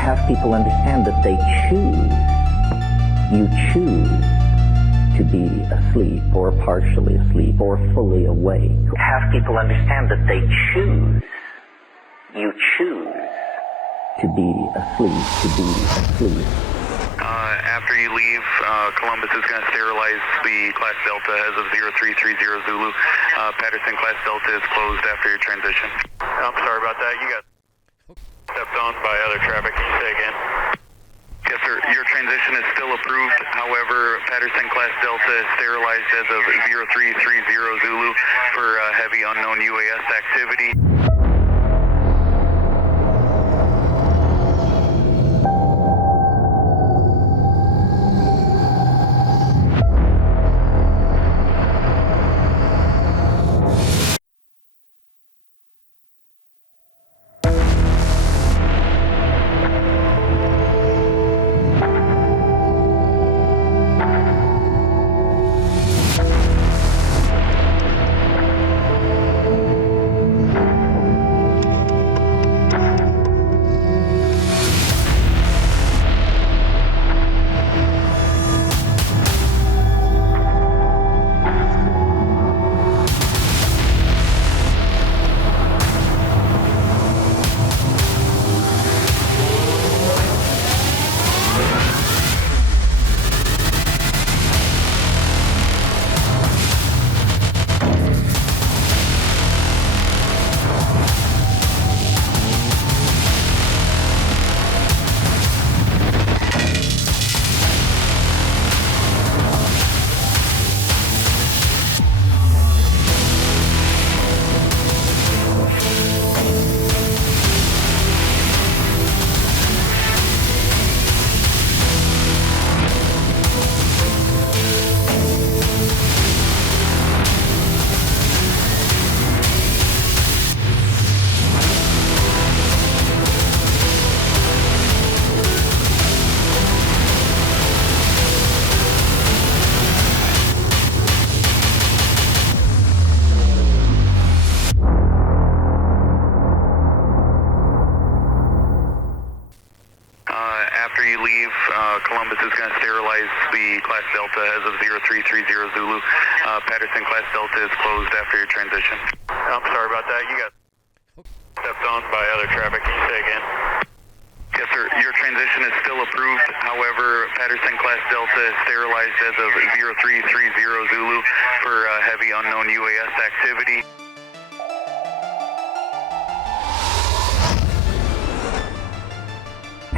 Have people understand that they choose. You choose to be asleep or partially asleep or fully awake. Have people understand that they choose. You choose to be asleep, to be asleep. After you leave, Columbus is going to sterilize the Class Delta as of 0330 Zulu. Patterson Class Delta is closed after your transition. I'm sorry about that. You got stepped on by other traffic. Can you say again? Yes, sir. Your transition is still approved. However, Patterson Class Delta is sterilized as of 0330 Zulu for heavy unknown UAS activity. After you leave, Columbus is going to sterilize the Class Delta as of 0330 Zulu. Patterson Class Delta is closed after your transition. I'm sorry about that. You got stepped on by other traffic. Can you say again? Yes, sir. Your transition is still approved. However, Patterson Class Delta is sterilized as of 0330 Zulu for heavy unknown UAS activity.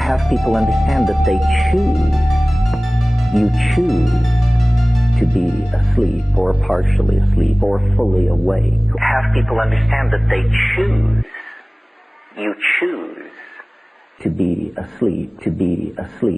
Have people understand that they choose. You choose to be asleep or partially asleep or fully awake. Have people understand that they choose. You choose to be asleep, to be asleep.